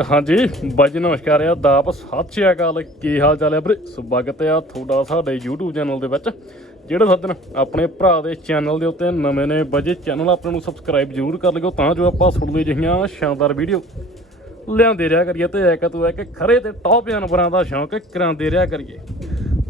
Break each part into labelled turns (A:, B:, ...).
A: ਹਾਂਜੀ ਬਾਜੀ ਨਮਸਕਾਰ ਆ। ਦਾਪ ਸਤਿ ਸ਼੍ਰੀ ਅਕਾਲ। ਕੀ ਹਾਲ ਚਾਲ ਹੈ ਵੀਰੇ? ਸਵਾਗਤ ਆ ਤੁਹਾਡਾ ਸਾਡੇ YouTube ਚੈਨਲ ਦੇ ਵਿੱਚ। ਜਿਹੜੇ ਸੱਜਣ ਆਪਣੇ ਭਰਾ ਦੇ ਚੈਨਲ ਦੇ ਉੱਤੇ ਨਵੇਂ ਨੇ ਬਾਜੀ ਚੈਨਲ ਆਪਣੇ ਨੂੰ ਸਬਸਕ੍ਰਾਈਬ ਜ਼ਰੂਰ ਕਰ ਲਿਓ, ਤਾਂ ਜੋ ਆਪਾਂ ਸੁਣਦੇ ਜਿਹੀਆਂ ਸ਼ਾਨਦਾਰ ਵੀਡੀਓ। ਲਿਆਉਂਦੇ ਰਿਹਾ ਕਰੀਏ ਤੇ ਇੱਕ ਤੋਂ ਇੱਕ ਖਰੇ ਤੇ ਟੌਪ ਜਾਨਵਰਾਂ ਦਾ ਸ਼ੌਂਕ ਕਰਾਉਂਦੇ ਰਿਹਾ ਕਰੀਏ।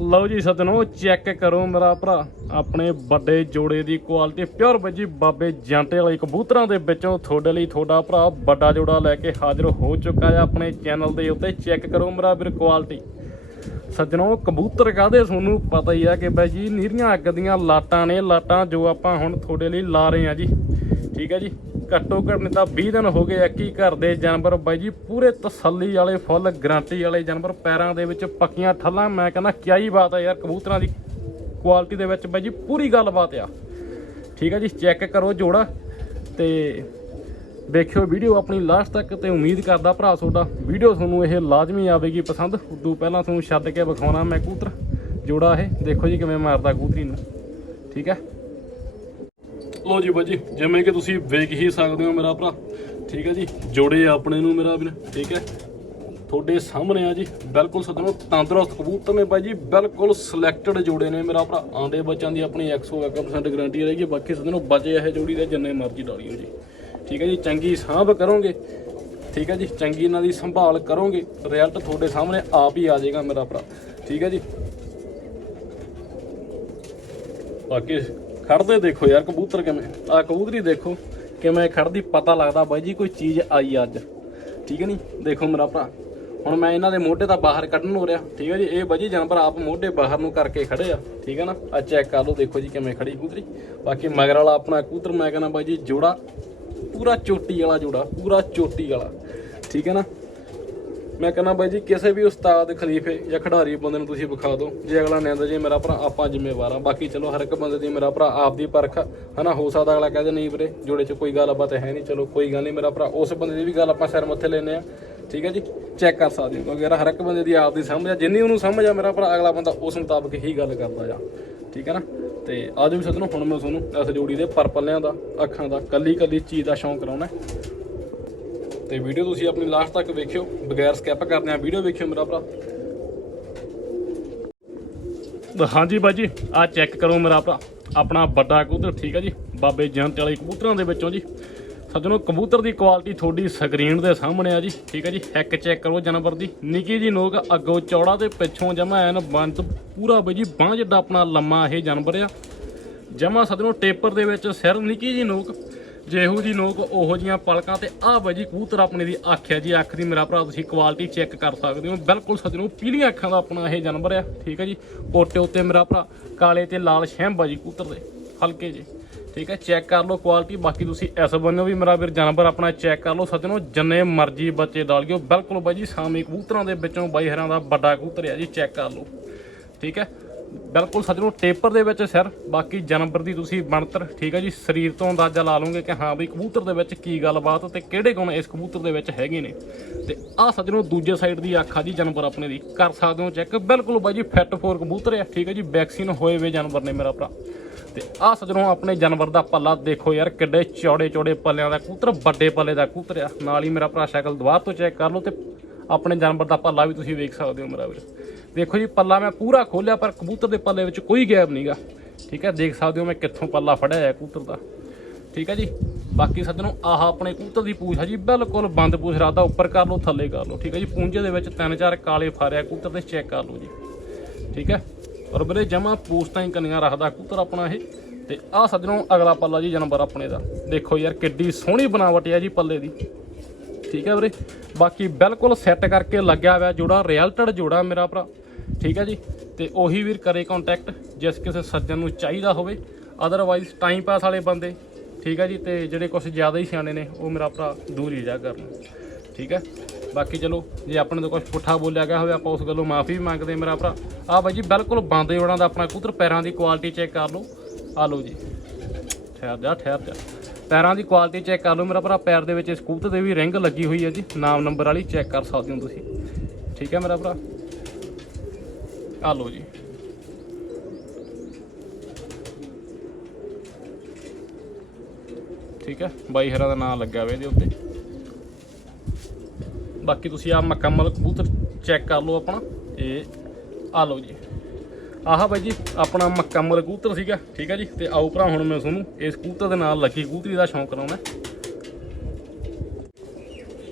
A: ਲਓ ਜੀ ਸੱਜਣੋ ਚੈੱਕ ਕਰੋ ਮੇਰਾ ਭਰਾ, ਆਪਣੇ ਵੱਡੇ ਜੋੜੇ ਦੀ ਕੁਆਲਿਟੀ ਪਿਓਰ ਬੱਜੀ ਬਾਬੇ ਜਾਂਟੇ ਵਾਲੇ ਕਬੂਤਰਾਂ ਦੇ ਵਿੱਚੋਂ ਤੁਹਾਡੇ ਲਈ ਤੁਹਾਡਾ ਭਰਾ ਵੱਡਾ ਜੋੜਾ ਲੈ ਕੇ ਹਾਜ਼ਰ ਹੋ ਚੁੱਕਾ ਹੈ ਆਪਣੇ ਚੈਨਲ ਦੇ ਉੱਤੇ। ਚੈੱਕ ਕਰੋ ਮੇਰਾ ਵੀਰ ਕੁਆਲਿਟੀ ਸੱਜਣੋ, ਕਬੂਤਰ ਕਾਦੇ ਤੁਹਾਨੂੰ ਪਤਾ ਹੀ ਆ ਕਿ ਬਾਈ ਜੀ, ਨੀਰੀਆਂ ਅੱਗ ਦੀਆਂ ਲਾਟਾਂ ਨੇ, ਲਾਟਾਂ ਜੋ ਆਪਾਂ ਹੁਣ ਤੁਹਾਡੇ ਲਈ ਲਾ ਰਹੇ ਆ ਜੀ। ਠੀਕ ਹੈ ਜੀ? ਘੱਟੋ ਘੱਟ ਨਹੀਂ ਤਾਂ 20 ਦਿਨ ਹੋ ਗਏ ਇੱਕ ਹੀ ਘਰ ਦੇ ਜਾਨਵਰ। ਬਾਈ ਜੀ, ਪੂਰੇ ਤਸੱਲੀ ਵਾਲੇ, ਫੁੱਲ ਗਰੰਟੀ ਵਾਲੇ ਜਾਨਵਰ ਪੈਰਾਂ ਦੇ ਵਿੱਚ ਪੱਕੀਆਂ ਠੱਲਾਂ ਮੈਂ ਕਹਿੰਦਾ ਕਿਆ ਹੀ ਬਾਤ ਆ ਯਾਰ, ਕਬੂਤਰਾਂ ਦੀ ਕੁਆਲਿਟੀ ਦੇ ਵਿੱਚ ਬਾਈ ਜੀ, ਪੂਰੀ ਗੱਲਬਾਤ ਆ। ਠੀਕ ਹੈ ਜੀ ਚੈੱਕ ਕਰੋ ਜੋੜਾ ਤੇ ਦੇਖਿਓ ਵੀਡੀਓ ਆਪਣੀ ਲਾਸਟ ਤੱਕ ਤੇ ਉਮੀਦ ਕਰਦਾ ਭਰਾ ਤੁਹਾਡਾ। ਵੀਡੀਓ ਤੁਹਾਨੂੰ ਇਹ ਲਾਜ਼ਮੀ ਆਵੇਗੀ ਪਸੰਦ। ਉਦੋਂ ਪਹਿਲਾਂ ਤੁਹਾਨੂੰ ਛੱਡ ਕੇ ਵਿਖਾਉਣਾ ਮੈਂ ਕਬੂਤਰ। ਜੋੜਾ ਇਹ, ਦੇਖੋ ਜੀ ਕਿਵੇਂ ਮਾਰਦਾ ਕੂਤਰੀ ਨੂੰ। ਠੀਕ ਹੈ ਲੋ ਜੀ ਬਾਜੀ, ਜਿਵੇਂ ਕਿ ਤੁਸੀਂ ਵੇਖ ਹੀ ਸਕਦੇ ਹੋ ਮੇਰਾ ਭਰਾ। ਠੀਕ ਹੈ ਜੀ, ਜੋੜੇ ਆਪਣੇ ਨੂੰ ਮੇਰਾ ਵੀਰ, ਠੀਕ ਹੈ। ਤੁਹਾਡੇ ਸਾਹਮਣੇ ਆ ਜੀ, ਬਿਲਕੁਲ ਸਦਨੋ ਤੰਦਰੁਸਤ ਕਬੂਤਰ ਨੇ ਬਾਈ ਜੀ ਬਿਲਕੁਲ ਸਿਲੈਕਟਡ ਜੋੜੇ ਨੇ ਮੇਰਾ ਭਰਾ। ਆਂਡੇ ਬੱਚਿਆਂ ਦੀ ਆਪਣੀ 101% ਗਾਰੰਟੀ ਰਹੇਗੀ, ਬਾਕੀ ਸਦਨੋ ਬਚੇ ਇਹ ਜੋੜੀ ਦੇ ਜਿੰਨੇ ਮਰਜ਼ੀ ਡਾਲਿਓ ਜੀ। ਠੀਕ ਹੈ ਜੀ, ਚੰਗੀ ਸਾਂਭ ਕਰੋਗੇ। ਠੀਕ ਹੈ ਜੀ, ਚੰਗੀ ਇਹਨਾਂ ਦੀ ਸੰਭਾਲ ਕਰੋਗੇ ਰਿਜ਼ਲਟ ਤੁਹਾਡੇ ਸਾਹਮਣੇ ਆਪ ਹੀ ਆ ਜਾਏਗਾ ਮੇਰਾ ਭਰਾ। ਠੀਕ ਹੈ ਜੀ। ਬਾਕੀ ਖੜਦੇ ਦੇਖੋ ਯਾਰ, ਕਬੂਤਰ ਕਿਵੇਂ? ਆ ਕਬੂਤਰੀ ਦੇਖੋ, ਕਿਵੇਂ ਖੜਦੀ, ਪਤਾ ਲੱਗਦਾ ਬਾਈ ਜੀ, ਕੋਈ ਚੀਜ਼ ਆਈ ਅੱਜ। ਠੀਕ ਹੈ ਨਹੀਂ ਦੇਖੋ ਮੇਰਾ ਭਰਾ, ਹੁਣ ਮੈਂ ਇਹਨਾਂ ਦੇ ਮੋਢੇ ਤਾਂ ਬਾਹਰ ਕੱਢਣ ਹੋ ਰਿਹਾ। ਠੀਕ ਹੈ ਜੀ, ਇਹ ਬਾਜੀ ਜਾਨਵਰ ਆਪ ਮੋਢੇ ਬਾਹਰ ਨੂੰ ਕਰਕੇ ਖੜੇ ਆ। ਠੀਕ ਹੈ ਨਾ? ਆ ਚੈੱਕ ਕਰ ਲਓ, ਦੇਖੋ ਜੀ ਕਿਵੇਂ ਖੜੀ ਕਬੂਤਰੀ। ਬਾਕੀ ਮਗਰ ਵਾਲਾ ਆਪਣਾ ਕਬੂਤਰ, ਮੈਂ ਕਹਿੰਦਾ ਬਾਈ ਜੀ ਜੋੜਾ, ਪੂਰਾ ਚੋਟੀ ਵਾਲਾ ਜੋੜਾ, ਪੂਰਾ ਚੋਟੀ ਵਾਲਾ। ਠੀਕ ਹੈ ਨਾ? ਮੈਂ ਕਹਿੰਦਾ ਬਾਈ ਜੀ ਕਿਸੇ ਵੀ ਉਸਤਾਦ ਖਲੀਫੇ ਜਾਂ ਖਿਡਾਰੀ ਬੰਦੇ ਨੂੰ ਤੁਸੀਂ ਵਿਖਾ ਦਿਓ। ਜੇ ਅਗਲਾ ਨਿੰਦ ਜੇ ਮੇਰਾ ਭਰਾ ਆਪਾਂ ਜ਼ਿੰਮੇਵਾਰ ਆ। ਬਾਕੀ ਚਲੋ ਹਰ ਇੱਕ ਬੰਦੇ ਦੀ ਮੇਰਾ ਭਰਾ ਆਪ ਦੀ ਪਰਖ ਆ, ਹਨਾ ਹੋ ਸਕਦਾ ਅਗਲਾ ਕਹਦੇ ਨਹੀਂ ਵੀਰੇ ਜੋੜੇ 'ਚ ਕੋਈ ਗੱਲਬਾਤ ਹੈ ਨਹੀਂ। ਚਲੋ ਕੋਈ ਗੱਲ ਨਹੀਂ ਮੇਰਾ ਭਰਾ ਉਸ ਬੰਦੇ ਦੀ ਵੀ ਗੱਲ ਆਪਾਂ ਸਿਰ ਮੱਥੇ ਲੈਨੇ ਆ। ਠੀਕ ਹੈ ਜੀ? ਚੈੱਕ ਕਰ ਸਕਦੇ ਹੋ। ਕਿਉਂਕਿ ਹਰ ਇੱਕ ਬੰਦੇ ਦੀ ਆਪ ਦੀ ਸਮਝ ਆ। ਜਿੰਨੀ ਉਹਨੂੰ ਸਮਝ ਆ ਮੇਰਾ ਭਰਾ ਅਗਲਾ ਬੰਦਾ ਉਸ ਮੁਤਾਬਕ ਹੀ ਗੱਲ ਕਰਦਾ ਆ। ਠੀਕ ਹੈ ਨਾ? ਤੇ ਆਜੋ ਵੀ ਸੱਜਣੋ ਹੁਣ ਮੈਂ ਤੁਹਾਨੂੰ ਇਸ ਜੋੜੀ ਦੇ ਪਰਪਲਿਆਂ ਦਾ ਅੱਖਾਂ ਦਾ ਕੱਲੀ ਕੱਲੀ ਚੀਜ਼ ਦਾ ਸ਼ੌਂਕ ਕਰਾਉਣਾ। ਤੇ ਵੀਡੀਓ ਤੁਸੀਂ ਆਪਣੀ ਲਾਸਟ ਤੱਕ ਵੇਖਿਓ, ਬਗੈਰ ਸਕਿਪ ਕਰਦੇ ਆ, ਵੀਡੀਓ ਵੇਖਿਓ ਮੇਰਾ ਭਰਾ। ਹਾਂਜੀ ਬਾਜੀ ਆ ਚੈੱਕ ਕਰੋ ਮੇਰਾ ਭਰਾ, ਆਪਣਾ ਵੱਡਾ ਕਬੂਤਰ, ਠੀਕ ਹੈ ਜੀ? ਬਾਬੇ ਜੰਤ ਵਾਲੇ ਕਬੂਤਰਾਂ ਦੇ ਵਿੱਚੋਂ ਜੀ। ਸੱਜਣੋ, ਕਬੂਤਰ ਦੀ ਕੁਆਲਿਟੀ ਤੁਹਾਡੀ ਸਕਰੀਨ ਦੇ ਸਾਹਮਣੇ ਆ ਜੀ, ਠੀਕ ਹੈ ਜੀ? ਹੈਕ ਚੈੱਕ ਕਰੋ ਜਾਨਵਰ ਦੀ। ਨਿੱਕੀ ਜੀ ਨੋਕ, ਅੱਗੋਂ ਚੌੜਾ ਤੇ ਪਿੱਛੋਂ ਜਮਾ ਐਨ ਬੰਦ, ਪੂਰਾ ਬਈ ਜੀ ਬਾਂਹ ਜਿੱਡਾ ਆਪਣਾ ਲੰਮਾ ਇਹ ਜਾਨਵਰ ਆ। ਜਮਾ ਸਦਨੋਂ ਟੇਪਰ ਦੇ ਵਿੱਚ ਸਿਰ, ਨਿੱਕੀ ਜੀ ਨੋਕ। ਜਿਹੋ ਜੀ ਲੋਕ ਉਹੋ ਜੀਆਂ ਪਲਕਾਂ ਤੇ ਆਹ ਬਾਜੀ ਕਬੂਤਰ ਆਪਣੇ ਦੀ ਅੱਖ ਹੈ ਜੀ, ਅੱਖ ਦੀ ਮੇਰਾ ਭਰਾ ਤੁਸੀਂ ਕੁਆਲਿਟੀ ਚੈੱਕ ਕਰ ਸਕਦੇ ਹੋ। ਬਿਲਕੁਲ ਸਦਨੋਂ ਪੀਲੀਆਂ ਅੱਖਾਂ ਦਾ ਆਪਣਾ ਇਹ ਜਾਨਵਰ ਆ, ਠੀਕ ਹੈ ਜੀ। ਕੋਟੇ ਉੱਤੇ ਮੇਰਾ ਭਰਾ, ਕਾਲੇ ਤੇ ਲਾਲ ਸ਼ੈਮ ਬਾਜੀ ਕਬੂਤਰ ਦੇ, ਹਲਕੇ ਜੇ ਠੀਕ ਹੈ। ਚੈੱਕ ਕਰ ਲਓ ਕੁਆਲਿਟੀ ਬਾਕੀ ਤੁਸੀਂ ਇਸ ਬੰਨੋ ਵੀ ਮੇਰਾ ਵੀਰ ਜਾਨਵਰ ਆਪਣਾ ਚੈੱਕ ਕਰ ਲਓ। ਸੱਜਣੋ, ਜਿੰਨੇ ਮਰਜ਼ੀ ਬੱਚੇ ਡਾਲ ਗਿਓ ਬਿਲਕੁਲ ਬਾਈ ਜੀ, ਸਾਮੀ ਕਬੂਤਰਾਂ ਦੇ ਵਿੱਚੋਂ ਬਾਈ ਹਰਾਂ ਦਾ ਵੱਡਾ ਕਬੂਤਰ ਆ ਜੀ ਚੈੱਕ ਕਰ ਲਓ, ਠੀਕ ਹੈ। ਬਿਲਕੁਲ ਸੱਜਣੋ, ਟੇਪਰ ਦੇ ਵਿੱਚ ਸਿਰ, ਬਾਕੀ ਜਾਨਵਰ ਦੀ ਤੁਸੀਂ ਬਣਤਰ, ਠੀਕ ਹੈ ਜੀ? ਸਰੀਰ ਤੋਂ ਅੰਦਾਜ਼ਾ ਲਾ ਲਓਗੇ ਕਿ ਹਾਂ ਬਈ ਕਬੂਤਰ ਦੇ ਵਿੱਚ ਕੀ ਗੱਲਬਾਤ ਤੇ ਕਿਹੜੇ ਗੁਣ ਇਸ ਕਬੂਤਰ ਦੇ ਵਿੱਚ ਹੈਗੇ ਨੇ। ਤੇ ਆਹ ਸੱਜਣੋ, ਦੂਜੇ ਸਾਈਡ ਦੀ ਅੱਖ ਆ ਜੀ, ਜਾਨਵਰ ਆਪਣੇ ਦੀ। ਕਰ ਸਕਦੇ ਹੋ ਚੈੱਕ ਬਿਲਕੁਲ ਬਾਈ ਜੀ ਫਿੱਟ ਫੋਰ ਕਬੂਤਰ ਹੈ ਠੀਕ ਹੈ ਜੀ? ਵੈਕਸੀਨ ਹੋਏ ਹੋਏ ਜਾਨਵਰ ਨੇ ਮੇਰਾ ਭਰਾ। ਤੇ ਆਹ ਸੱਜਣੋ, ਆਪਣੇ ਜਾਨਵਰ ਦਾ ਪੱਲਾ ਦੇਖੋ ਯਾਰ, ਕਿੱਡੇ ਚੌੜੇ ਚੌੜੇ ਪੱਲਿਆਂ ਦਾ ਕਬੂਤਰ, ਵੱਡੇ ਪੱਲੇ ਦਾ ਕਬੂਤਰ ਆ। ਨਾਲ ਹੀ ਮੇਰਾ ਭਰਾ ਸ਼ਕਲ ਦੁਬਾਰ ਤੋਂ ਚੈੱਕ ਕਰ ਲਓ ਤੇ ਆਪਣੇ ਜਾਨਵਰ ਦਾ ਪੱਲਾ ਵੀ ਤੁਸੀਂ ਵੇਖ ਸਕਦੇ ਹੋ ਮੇਰਾ ਵੀਰ। ਦੇਖੋ ਜੀ, ਪੱਲਾ ਮੈਂ ਪੂਰਾ ਖੋਲਿਆ, ਪਰ ਕਬੂਤਰ ਦੇ ਪੱਲੇ ਵਿੱਚ ਕੋਈ ਗੈਪ ਨਹੀਂਗਾ। ਠੀਕ ਹੈ, ਦੇਖ ਸਕਦੇ ਹੋ ਮੈਂ ਕਿੱਥੋਂ ਪੱਲਾ ਫੜਿਆ ਹੈ ਕਬੂਤਰ ਦਾ। ਠੀਕ ਹੈ ਜੀ, ਬਾਕੀ ਸੱਜਣੋ, ਆਹ ਆਪਣੇ ਕਬੂਤਰ ਦੀ ਪੂਛ ਹੈ ਜੀ, ਬਿਲਕੁਲ ਬੰਦ ਪੂਛ ਰਾਦਾ ਉੱਪਰ ਕਰ ਲਓ, ਥੱਲੇ ਕਰ ਲਓ। ਠੀਕ ਹੈ ਜੀ ਪੂੰਝੇ ਦੇ ਵਿੱਚ ਤਿੰਨ ਚਾਰ ਕਾਲੇ ਫਾਰਿਆ ਕਬੂਤਰ ਦੇ, ਚੈੱਕ ਕਰ ਲਓ ਜੀ। ਠੀਕ ਹੈ, ਔਰ ਵੀਰੇ ਜਮਾ ਪੂਛ ਹੀ ਕੰਨੀਆਂ ਰੱਖਦਾ ਕਬੂਤਰ ਆਪਣਾ ਇਹ। ਤੇ ਆਹ ਸੱਜਣੋ, ਅਗਲਾ ਪੱਲਾ ਜੀ, ਜਨਵਰ ਆਪਣੇ ਦਾ। ਦੇਖੋ ਯਾਰ, ਕਿੱਡੀ ਸੋਹਣੀ ਬਣਾਵਟ ਹੈ ਜੀ ਪੱਲੇ ਦੀ। ਠੀਕ ਹੈ ਵੀਰੇ? ਬਾਕੀ ਬਿਲਕੁਲ ਸੈੱਟ ਕਰਕੇ ਲੱਗਿਆ ਹੋਇਆ ਜੋੜਾ, ਰਿਐਲਟਡ ਜੋੜਾ ਮੇਰਾ ਭਰਾ। ਠੀਕ ਹੈ ਜੀ? ਤੇ ਉਹੀ ਵੀਰ ਕਰੇ ਕੰਟੈਕਟ ਜਿਸ ਕਿਸੇ ਸੱਜਣ ਨੂੰ ਚਾਹੀਦਾ ਹੋਵੇ। ਅਦਰਵਾਈਜ਼ ਟਾਈਮ ਪਾਸ ਵਾਲੇ ਬੰਦੇ, ਠੀਕ ਹੈ ਜੀ? ਤੇ ਜਿਹੜੇ ਕੁਝ ਜ਼ਿਆਦਾ ਹੀ ਸਿਆਣੇ ਨੇ, ਉਹ ਮੇਰਾ ਭਰਾ ਦੂਰ ਹੀ ਜਾ ਕਰਨ। ਠੀਕ ਹੈ? ਬਾਕੀ ਚਲੋ, ਜੇ ਆਪਣੇ ਤੋਂ ਕੁਝ ਪੁੱਠਾ ਬੋਲਿਆ ਗਿਆ ਹੋਵੇ, ਆਪਾਂ ਉਸ ਗੱਲੋਂ ਮਾਫੀ ਵੀ ਮੰਗਦੇ ਮੇਰਾ ਭਰਾ। ਆ ਬਾਈ ਜੀ, ਬਿਲਕੁਲ ਬੰਦ ਜੋੜਾਂ ਦਾ ਆਪਣਾ ਕਬੂਤਰ, ਪੈਰਾਂ ਦੀ ਕੁਆਲਿਟੀ ਚੈੱਕ ਕਰ ਲਓ। ਆ ਲਓ ਜੀ। ਠਹਿਰ ਜਾ ਠਹਿਰ ਜਾ। ਪੈਰਾਂ ਦੀ ਕੁਆਲਿਟੀ ਚੈੱਕ ਕਰ ਲਓ। ਮੇਰਾ ਭਰਾ ਪੈਰ ਦੇ ਵਿੱਚ ਇਸ ਕੂਤ ਦੇ ਵੀ ਰਿੰਗ ਲੱਗੀ ਹੋਈ ਹੈ ਜੀ। ਨਾਮ ਨੰਬਰ ਵਾਲੀ ਚੈੱਕ ਕਰ ਸਕਦੇ ਹੋ ਤੁਸੀਂ। ਠੀਕ ਹੈ ਮੇਰਾ ਭਰਾ? ਆ ਲਓ ਜੀ। ਠੀਕ ਹੈ? ਬਾਈ ਹਰਾ ਦਾ ਨਾਮ ਲੱਗਾ ਹੋਇਆ ਇਹਦੇ ਉੱਤੇ। ਬਾਕੀ ਤੁਸੀਂ ਆ ਮੁਕੰਮਲ ਕਬੂਤਰ ਚੈੱਕ ਕਰ ਲਓ ਆਪਣਾ। ਇਹ ਆ ਲਓ ਜੀ। ਆਹ ਬਾਈ ਜੀ, ਆਪਣਾ ਮੁਕੰਮਲ ਕਬੂਤਰ ਸੀਗਾ, ਠੀਕ ਹੈ ਜੀ? ਤੇ ਆਓ ਭਰਾ, ਹੁਣ ਮੈਂ ਤੁਹਾਨੂੰ ਇਸ ਕਬੂਤਰ ਦੇ ਨਾਲ ਲੱਗੀ ਕਬੂਤਰੀ ਦਾ ਸ਼ੌਂਕ ਕਰਾਉਣਾ।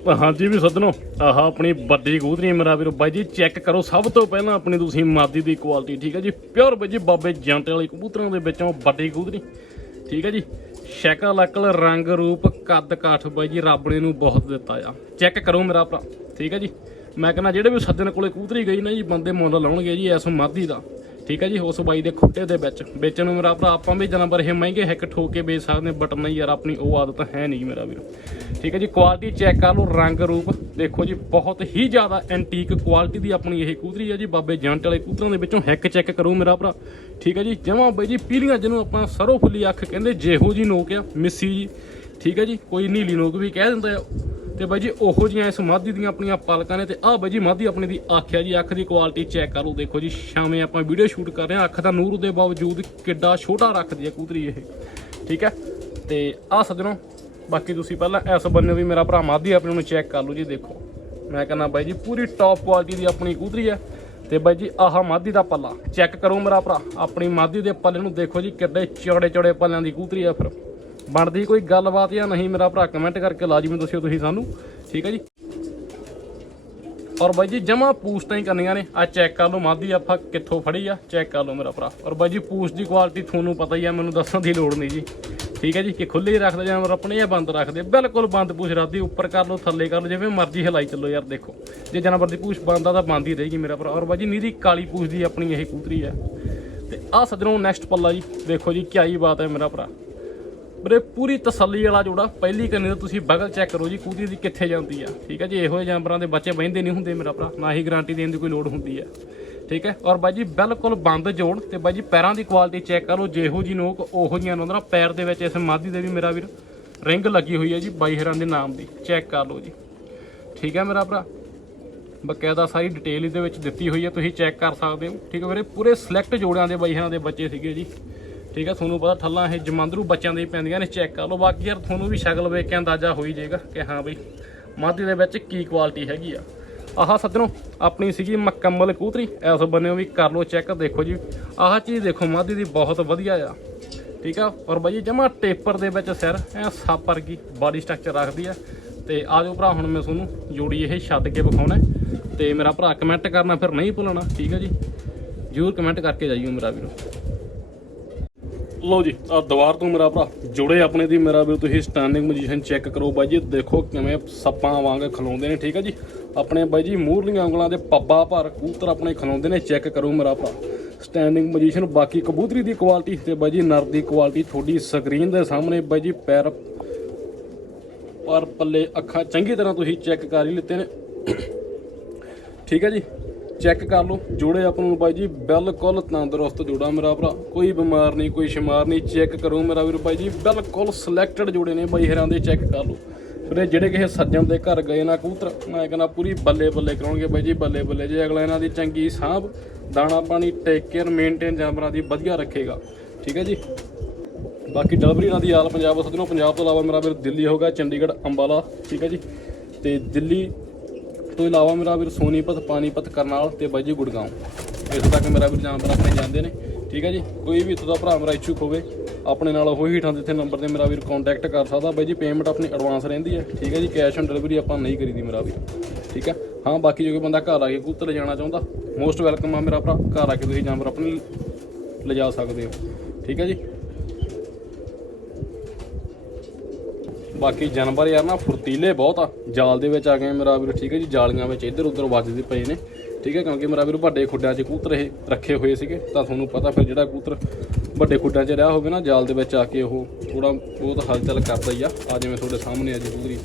A: ਪਰ ਹਾਂਜੀ ਵੀ ਸੱਜਣੋ, ਆਹ ਆਪਣੀ ਵੱਡੀ ਕਬੂਤਰੀ ਮੇਰਾ ਵੀਰੋ। ਬਾਈ ਜੀ ਚੈੱਕ ਕਰੋ, ਸਭ ਤੋਂ ਪਹਿਲਾਂ ਆਪਣੀ ਤੁਸੀਂ ਮਾਦੀ ਦੀ ਕੁਆਲਿਟੀ ਠੀਕ ਹੈ ਜੀ? ਪਿਓਰ ਬਾਈ ਜੀ, ਬਾਬੇ ਜੰਟ ਵਾਲੀ ਕਬੂਤਰਾਂ ਦੇ ਵਿੱਚੋਂ ਵੱਡੀ ਕਬੂਤਰੀ, ਠੀਕ ਹੈ ਜੀ? ਸ਼ਕਲ ਅਕਲ ਰੰਗ ਰੂਪ ਕੱਦ ਕਾਠ ਬਾਈ ਜੀ, ਰੱਬ ਨੇ ਨੂੰ ਬਹੁਤ ਦਿੱਤਾ ਆ। ਚੈੱਕ ਕਰੋ ਮੇਰਾ ਭਰਾ, ਠੀਕ ਹੈ ਜੀ? ਮੈਂ ਕਹਿੰਦਾ, ਜਿਹੜੇ ਵੀ ਸੱਜਣ ਕੋਲੇ ਕਬੂਤਰੀ ਗਈ ਨਾ ਜੀ, ਬੰਦੇ ਮੁੱਲ ਲਾਉਣਗੇ ਜੀ ਇਸ ਮਾਦੀ ਦਾ। ਠੀਕ ਹੈ ਜੀ, ਉਸ ਬਾਈ ਦੇ ਖੁੱਟੇ ਦੇ ਵਿੱਚ। ਵੇਚਣ ਨੂੰ ਮੇਰਾ ਭਰਾ, ਆਪਾਂ ਵੀ ਜਨਵਰ ਇਹ ਮਹਿੰਗੇ ਹਿੱਕ ਠੋਕ ਕੇ ਵੇਚ ਸਕਦੇ ਬਟ ਨਹੀਂ ਯਾਰ, ਆਪਣੀ ਉਹ ਆਦਤ ਹੈ ਨਹੀਂ ਮੇਰਾ ਵੀਰ। ਠੀਕ ਹੈ ਜੀ ਕੁਆਲਿਟੀ ਚੈੱਕ ਕਰ ਲਓ ਰੰਗ ਰੂਪ। ਦੇਖੋ ਜੀ, ਬਹੁਤ ਹੀ ਜ਼ਿਆਦਾ ਐਂਟੀਕ ਕੁਆਲਿਟੀ ਦੀ ਆਪਣੀ ਇਹ ਕੂਤਰੀ ਹੈ ਜੀ, ਬਾਬੇ ਜੰਟ ਵਾਲੇ ਕੂਤਰਾਂ ਦੇ ਵਿੱਚੋਂ ਹਿੱਕ ਚੈੱਕ ਕਰੋ ਮੇਰਾ ਭਰਾ। ਠੀਕ ਹੈ ਜੀ, ਜਮਾਂ ਬਾਈ ਜੀ, ਪੀਲੀਆਂ ਜਿਹਨੂੰ ਆਪਾਂ ਸਰੋਂ ਫੁੱਲੀ ਅੱਖ ਕਹਿੰਦੇ, ਜਿਹੋ ਜੀ ਨੋਕ ਆ, ਮਿੱਸੀ ਜੀ। ਠੀਕ ਹੈ ਜੀ, ਕੋਈ ਨੀਲੀ ਨੋਕ ਵੀ ਕਹਿ ਦਿੰਦਾ ਆ ਤੇ ਬਾਈ ਜੀ, ਉਹੋ ਜੀਆਂ ਇਸ ਮਾਧੀ ਦੀਆਂ ਆਪਣੀਆਂ ਪਲਕਾਂ ਨੇ ਤੇ ਆਹ ਬਾਈ ਜੀ ਮਾਧੀ ਆਪਣੀ ਦੀ ਅੱਖ ਹੈ ਜੀ, ਅੱਖ ਦੀ ਕੁਆਲਿਟੀ ਚੈੱਕ ਕਰੋ ਦੇਖੋ ਜੀ, ਸ਼ਾਮੇ ਆਪਾਂ ਵੀਡੀਓ ਸ਼ੂਟ ਕਰ ਰਹੇ ਹਾਂ। ਅੱਖ ਦਾ ਨੂਰ ਦੇ ਬਾਵਜੂਦ ਕਿੱਡਾ ਛੋਟਾ ਰੱਖਦੀ ਹੈ ਕੂਤਰੀ ਇਹ। ਠੀਕ ਹੈ? ਤੇ ਆਹ ਸੱਜਣੋ, ਬਾਕੀ ਤੁਸੀਂ ਪਹਿਲਾਂ ਇਸ ਬੰਨੇ ਵੀ ਮੇਰਾ ਭਰਾ ਮਾਧੀ ਆਪਣੇ ਨੂੰ ਚੈੱਕ ਕਰ ਲਓ ਜੀ, ਦੇਖੋ। ਮੈਂ ਕਹਿੰਦਾ ਬਾਈ ਜੀ, ਪੂਰੀ ਟੌਪ ਕੁਆਲਿਟੀ ਦੀ ਆਪਣੀ ਕੂਤਰੀ ਹੈ। ਤੇ ਬਾਈ ਜੀ, ਆਹ ਮਾਧੀ ਦਾ ਪੱਲਾ। ਚੈੱਕ ਕਰੋ ਮੇਰਾ ਭਰਾ, ਆਪਣੀ ਮਾਧੀ ਦੇ ਪੱਲੇ ਨੂੰ ਦੇਖੋ ਜੀ, ਕਿੱਡੇ ਚੌੜੇ ਚੌੜੇ ਪੱਲਿਆਂ ਦੀ ਕੂਤਰੀ ਆ ਫਿਰ। ਬਣਦੀ ਕੋਈ ਗੱਲਬਾਤ ਜਾਂ ਨਹੀਂ ਮੇਰਾ ਭਰਾ ਕਮੈਂਟ ਕਰਕੇ ਲਾਜ਼ਮੀ ਦੱਸਿਓ ਤੁਸੀਂ ਸਾਨੂੰ। ਠੀਕ ਹੈ ਜੀ? ਔਰ ਬਾਈ ਜੀ ਜਮਾ ਪੂਸਟਾਂ ਹੀ ਕਰਨੀਆਂ ਨੇ। ਆ ਚੈੱਕ ਕਰ ਲਓ ਮਾਦੀ, ਆਪਾਂ ਕਿੱਥੋਂ ਫੜੀ ਆ? ਚੈੱਕ ਕਰ ਲਓ ਮੇਰਾ ਭਰਾ। ਔਰ ਬਾਈ ਜੀ ਪੂਸਟ ਦੀ ਕੁਆਲਿਟੀ ਤੁਹਾਨੂੰ ਪਤਾ ਹੀ ਆ, ਮੈਨੂੰ ਦੱਸਣ ਦੀ ਲੋੜ ਨਹੀਂ ਜੀ। ਠੀਕ ਹੈ ਜੀ? ਕਿ ਖੁੱਲੇ ਹੀ ਰੱਖਦੇ ਜਾਨਵਰ ਆਪਣੇ ਜਾਂ ਬੰਦ ਰੱਖਦੇ? ਬਿਲਕੁਲ ਬੰਦ ਪੂਛ ਰੱਖਦੀ, ਉੱਪਰ ਕਰ ਲਓ, ਥੱਲੇ ਕਰ ਲਓ, ਜਿਵੇਂ ਮਰਜ਼ੀ ਹਿਲਾਈ ਚੱਲੋ ਯਾਰ ਦੇਖੋ। ਜੇ ਜਾਨਵਰ ਦੀ ਪੂਛ ਬੰਦ ਤਾਂ ਬੰਦ ਹੀ ਰਹੇਗੀ ਮੇਰਾ ਭਰਾ। ਔਰ ਬਾਈ ਜੀ ਨੀਰੀ ਕਾਲੀ ਪੂਛ ਦੀ ਆਪਣੀ ਇਹ ਕੂਤਰੀ ਆ। ਤੇ ਆ ਸੱਜਣੋਂ ਨੈਕਸਟ ਪੱਲਾ ਜੀ, ਦੇਖੋ ਜੀ, ਕੀ ਹੀ ਬਾਤ ਹੈ ਮੇਰਾ ਭਰਾ। ਵੀਰੇ, ਪੂਰੀ ਤਸੱਲੀ ਵਾਲਾ ਜੋੜਾ, ਪਹਿਲੀ ਕੰਨੀ ਦਾ ਤੁਸੀਂ ਬਗਲ ਚੈੱਕ ਕਰੋ ਜੀ, ਕੂਦੀ ਦੀ ਕਿੱਥੇ ਜਾਂਦੀ ਆ। ਠੀਕ ਹੈ ਜੀ, ਇਹੋ ਜਿਹੇ ਜਾਨਵਰਾਂ ਦੇ ਬੱਚੇ ਬਹਿੰਦੇ ਨਹੀਂ ਹੁੰਦੇ ਮੇਰਾ ਭਰਾ, ਨਾ ਹੀ ਗਾਰੰਟੀ ਦੇਣ ਦੀ ਕੋਈ ਲੋੜ ਹੁੰਦੀ ਆ। ਠੀਕ ਹੈ ਔਰ ਬਾਈ ਜੀ, ਬਿਲਕੁਲ ਬੰਦ ਜੋੜ ਤੇ ਬਾਈ ਜੀ, ਪੈਰਾਂ ਦੀ ਕੁਆਲਿਟੀ ਚੈੱਕ ਕਰੋ ਜਿਹੋ ਜੀ ਨੋਕ ਉਹੋ ਜੀਆਂ ਉਹਨਾਂ ਦਾ ਪੈਰ ਦੇ ਵਿੱਚ ਇਸ ਮਾਦੀ ਦੇ ਵੀ ਮੇਰਾ ਵੀਰ ਰਿੰਗ ਲੱਗੀ ਹੋਈ ਹੈ ਜੀ, ਬਾਈ ਹੈਰਾਂ ਦੇ ਨਾਮ ਦੀ ਚੈੱਕ ਕਰ ਲਓ ਜੀ। ਠੀਕ ਹੈ ਮੇਰਾ ਭਰਾ? ਬਕਾਇਦਾ ਸਾਰੀ ਡਿਟੇਲ ਇਹਦੇ ਵਿੱਚ ਦਿੱਤੀ ਹੋਈ ਹੈ ਤੁਸੀਂ ਚੈੱਕ ਕਰ ਸਕਦੇ ਹੋ। ਠੀਕ ਹੈ ਵੀਰੇ, ਪੂਰੇ ਸਿਲੈਕਟ ਜੋੜਿਆਂ ਦੇ ਬਾਈ ਹੈਰਾਂ ਦੇ ਬੱਚੇ ਸੀਗੇ ਜੀ। ਠੀਕ ਹੈ ਤੁਹਾਨੂੰ ਪਤਾ ਥੱਲਾਂ ਇਹ ਜਮਾਂਦਰੂ ਬੱਚਿਆਂ ਦੇ ਪੈਂਦੀਆਂ ਨੇ ਚੈੱਕ ਕਰ ਲਓ। ਬਾਕੀ ਯਾਰ ਤੁਹਾਨੂੰ ਵੀ ਸ਼ਕਲ ਵੇਖ ਕੇ ਅੰਦਾਜ਼ਾ ਹੋਈ ਹੀ ਜਾਏਗਾ ਕਿ ਹਾਂ ਬਈ, ਮਾਦੀ ਦੇ ਵਿੱਚ ਕੀ ਕੁਆਲਿਟੀ ਹੈਗੀ ਆ। ਆਹ ਸੱਜਣੋ, ਆਪਣੀ ਸੀਗੀ ਮੁਕੰਮਲ ਕੂਤਰੀ, ਐਸ ਬੰਨਿਓ ਵੀ ਕਰ ਲਓ ਚੈੱਕ ਦੇਖੋ ਜੀ। ਆਹ ਚੀਜ਼ ਦੇਖੋ, ਮਾਦੀ ਦੀ ਬਹੁਤ ਵਧੀਆ ਆ। ਠੀਕ ਆ, ਔਰ ਬਾਈ ਜਮਾ ਟੇਪਰ ਦੇ ਵਿੱਚ ਸਿਰ, ਐ ਸੱਪ ਵਰਗੀ ਬਾਡੀ ਸਟਰਕਚਰ ਰੱਖਦੀ ਆ। ਤੇ ਆ ਜਾਓ ਭਰਾ, ਹੁਣ ਮੈਂ ਤੁਹਾਨੂੰ ਜੋੜੀ ਇਹ ਛੱਡ ਕੇ ਵਿਖਾਉਣਾ ਹੈ। ਤੇ ਮੇਰਾ ਭਰਾ ਕਮੈਂਟ ਕਰਨਾ, ਫਿਰ ਨਹੀਂ ਭੁੱਲਣਾ। ਠੀਕ ਆ ਜੀ, ਜਰੂਰ ਕਮੈਂਟ ਕਰਕੇ ਜਾਈਓ ਮੇਰਾ ਵੀਰੋ। ਲਓ ਜੀ ਆ ਦੁਆਰ ਤੋਂ ਮੇਰਾ ਭਰਾ ਜੁੜੇ ਆਪਣੇ ਦੀ, ਮੇਰਾ ਵੀ ਤੁਸੀਂ ਸਟੈਂਡਿੰਗ ਪੋਜੀਸ਼ਨ ਚੈੱਕ ਕਰੋ ਬਾਈ ਜੀ, ਦੇਖੋ ਕਿਵੇਂ ਸੱਪਾਂ ਵਾਂਗ ਖਲੋਂਦੇ ਨੇ, ਠੀਕ ਹੈ ਜੀ? ਆਪਣੇ ਬਾਈ ਜੀ, ਮੂਰਲੀਆਂ ਉਂਗਲਾਂ ਦੇ ਪੱਬਾ ਭਰ ਕਬੂਤਰ ਆਪਣੇ ਖਲੋਂਦੇ ਨੇ ਚੈੱਕ ਕਰੋ ਮੇਰਾ ਭਰਾ। ਸਟੈਂਡਿੰਗ ਪੋਜੀਸ਼ਨ ਬਾਕੀ ਕਬੂਤਰੀ ਦੀ ਕੁਆਲਿਟੀ ਤੇ ਬਾਈ ਜੀ, ਨਰ ਦੀ ਕੁਆਲਿਟੀ ਤੁਹਾਡੀ ਸਕਰੀਨ ਦੇ ਸਾਹਮਣੇ ਬਾਈ ਜੀ, ਪੈਰ ਪਰ ਪੱਲੇ ਅੱਖਾਂ ਚੰਗੀ ਤਰ੍ਹਾਂ ਤੁਸੀਂ ਚੈੱਕ ਕਰ ਹੀ ਲਿੱਤੇ ਨੇ। ਠੀਕ ਹੈ ਜੀ? ਚੈੱਕ ਕਰ ਲਓ, ਜੋੜੇ ਆਪਾਂ ਨੂੰ ਬਾਈ ਜੀ ਬਿਲਕੁਲ ਤੰਦਰੁਸਤ ਜੋੜਾ ਮੇਰਾ ਭਰਾ। ਕੋਈ ਬਿਮਾਰ ਨਹੀਂ, ਕੋਈ ਸ਼ਿਮਾਰ ਨਹੀਂ, ਚੈੱਕ ਕਰੋ ਮੇਰਾ ਵੀਰ ਬਾਈ ਜੀ, ਬਿਲਕੁਲ ਸਿਲੈਕਟਡ ਜੋੜੇ ਨੇ ਬਾਈ, ਹੈਰਾਂ ਦੇ ਚੈੱਕ ਕਰ ਲਓ। ਫਿਰ ਜਿਹੜੇ ਕਿਸੇ ਸੱਜਣ ਦੇ ਘਰ ਗਏ ਨਾ ਕਬੂਤਰ, ਮੈਂ ਕਹਿੰਦਾ ਪੂਰੀ ਬੱਲੇ ਬੱਲੇ ਕਰਾਉਣਗੇ ਬਾਈ ਜੀ, ਬੱਲੇ ਬੱਲੇ। ਜੇ ਅਗਲਾ ਇਹਨਾਂ ਦੀ ਚੰਗੀ ਸਾਂਭ, ਦਾਣਾ ਪਾਣੀ ਟੇਕ ਕੇਅਰ ਮੇਨਟੇਨ ਜਾਨਵਰਾਂ ਦੀ ਵਧੀਆ ਰੱਖੇਗਾ। ਠੀਕ ਹੈ ਜੀ? ਬਾਕੀ ਡਿਲੀਵਰੀ ਇਹਨਾਂ ਦੀ ਆਲ ਪੰਜਾਬ ਸੱਜਣੋ, ਪੰਜਾਬ ਤੋਂ ਇਲਾਵਾ ਮੇਰਾ ਵੀਰ ਦਿੱਲੀ ਹੋਗਾ ਚੰਡੀਗੜ੍ਹ, ਅੰਬਾਲਾ। ਠੀਕ ਹੈ ਜੀ? ਤੇ ਦਿੱਲੀ ਤੋਂ ਇਲਾਵਾ ਮੇਰਾ ਵੀਰ ਸੋਨੀਪਤ ਪਾਨੀਪਤ ਕਰਨਾਲ ਤੇ ਬਾਈ ਜੀ ਗੁੜਗਾਉਂ। ਇੱਥੇ ਤੱਕ ਮੇਰਾ ਵੀਰ ਜਾਨਵਰ ਆਪਣੇ ਜਾਂਦੇ ਨੇ। ਠੀਕ ਹੈ ਜੀ? ਕੋਈ ਵੀ ਇੱਥੋਂ ਦਾ ਭਰਾ ਮੇਰਾ ਇੱਛੁਕ ਹੋਵੇ, ਆਪਣੇ ਨਾਲ ਉਹੀ ਹੀਠਾਂ ਇੱਥੇ ਨੰਬਰ ਤੇ ਮੇਰਾ ਵੀਰ ਕੰਟੈਕਟ ਕਰ ਸਕਦਾ। ਬਾਈ ਜੀ ਪੇਮੈਂਟ ਆਪਣੀ ਐਡਵਾਂਸ ਰਹਿੰਦੀ ਹੈ। ਠੀਕ ਹੈ ਜੀ? ਕੈਸ਼ ਔਨ ਡਿਲੀਵਰੀ ਆਪਾਂ ਨਹੀਂ ਕਰੀਦੀ ਮੇਰਾ ਵੀਰ। ਠੀਕ ਹੈ ਹਾਂ, ਬਾਕੀ ਜੋ ਕੋਈ ਬੰਦਾ ਘਰ ਆ ਕੇ ਕਬੂਤਰ ਲਿਜਾਣਾ ਚਾਹੁੰਦਾ ਮੋਸਟ ਵੈਲਕਮ ਆ ਮੇਰਾ ਭਰਾ। ਘਰ ਆ ਕੇ ਤੁਸੀਂ ਜਾਨਵਰ ਆਪਣੇ ਲਿਜਾ ਸਕਦੇ ਹੋ। ਠੀਕ ਹੈ ਜੀ? ਬਾਕੀ ਜਾਨਵਰ ਯਾਰ ਨਾ ਫੁਰਤੀਲੇ ਬਹੁਤ ਆ। ਜਾਲ ਦੇ ਵਿੱਚ ਆ ਗਏ ਮੇਰਾ ਵੀਰ, ਠੀਕ ਹੈ ਜੀ, ਜਾਲੀਆਂ ਵਿੱਚ ਇੱਧਰ ਉੱਧਰ ਵੱਜਦੇ ਪਏ ਨੇ, ਠੀਕ ਹੈ, ਕਿਉਂਕਿ ਮੇਰਾ ਵੀਰ ਵੱਡੇ ਖੁੱਡਾਂ 'ਚ ਕੂਤਰ ਇਹ ਰੱਖੇ ਹੋਏ ਸੀਗੇ। ਤਾਂ ਤੁਹਾਨੂੰ ਪਤਾ ਫਿਰ ਜਿਹੜਾ ਕੂਤਰ ਵੱਡੇ ਖੁੱਡਾਂ 'ਚ ਰਿਹਾ ਹੋਵੇ ਨਾ, ਜਾਲ ਦੇ ਵਿੱਚ ਆ ਕੇ ਉਹ ਥੋੜਾ ਬਹੁਤ ਹਲਚਲ ਕਰਦਾ ਹੀ ਆ। ਆ ਜਿਵੇਂ ਤੁਹਾਡੇ ਸਾਹਮਣੇ ਆ ਜੀ ਕਬੂਤਰੀ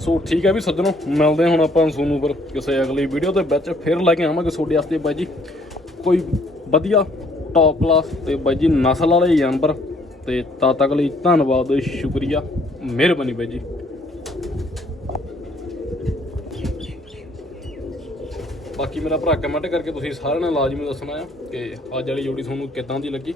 A: ਸੋ ਠੀਕ ਹੈ ਵੀ ਸੱਜਣੋ, ਮਿਲਦੇ ਹਾਂ ਹੁਣ ਆਪਾਂ ਤੁਹਾਨੂੰ ਫਿਰ ਕਿਸੇ ਅਗਲੀ ਵੀਡੀਓ ਦੇ ਵਿੱਚ। ਫਿਰ ਲੈ ਕੇ ਆਵਾਂਗੇ ਤੁਹਾਡੇ ਵਾਸਤੇ ਬਾਈ ਜੀ, ਕੋਈ ਵਧੀਆ ਟੌਪ ਕਲਾਸ ਤੇ ਬਾਈ ਜੀ ਨਸਲ ਵਾਲੇ ਜਾਨਵਰ। ਤੇ ਤਦ ਤੱਕ ਲਈ ਧੰਨਵਾਦ, ਸ਼ੁਕਰੀਆ। ਮਿਹਰਬਾਨੀ ਬਾਈ ਜੀ। ਬਾਕੀ ਮੇਰਾ ਭਰਾ ਕਮੈਂਟ ਕਰਕੇ ਤੁਸੀਂ ਸਾਰਿਆਂ ਨੇ ਲਾਜ਼ਮੀ ਦੱਸਣਾ ਆ ਕਿ ਅੱਜ ਵਾਲੀ ਜੋੜੀ ਤੁਹਾਨੂੰ ਕਿੱਦਾਂ ਦੀ ਲੱਗੀ।